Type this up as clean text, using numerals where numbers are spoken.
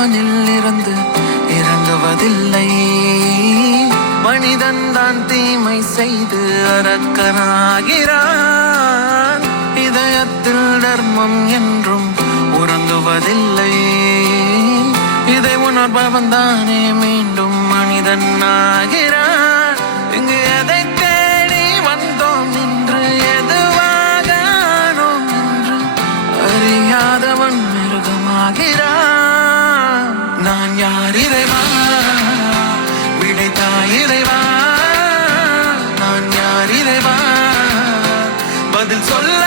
வானில் இருந்து இறங்குவதில்லை. மனிதன் தான் தீமை செய்து அரக்கனாகிறான். இதயத்தில் தர்மம் என்றும் உறங்குவதில்லை. இதை உணர்பவன் தானே மீண்டும் மனிதன் ஆகிறான். இங்கு எதை தேடி வந்தோம் என்று, எதுவாக ஆனோம் என்று அறியாதவன் மிருகமாகிறான். நான் யார் இறைவா, விடைத்தாய் இறைவா. நான் யார் இறைவா, பதில் சொல்ல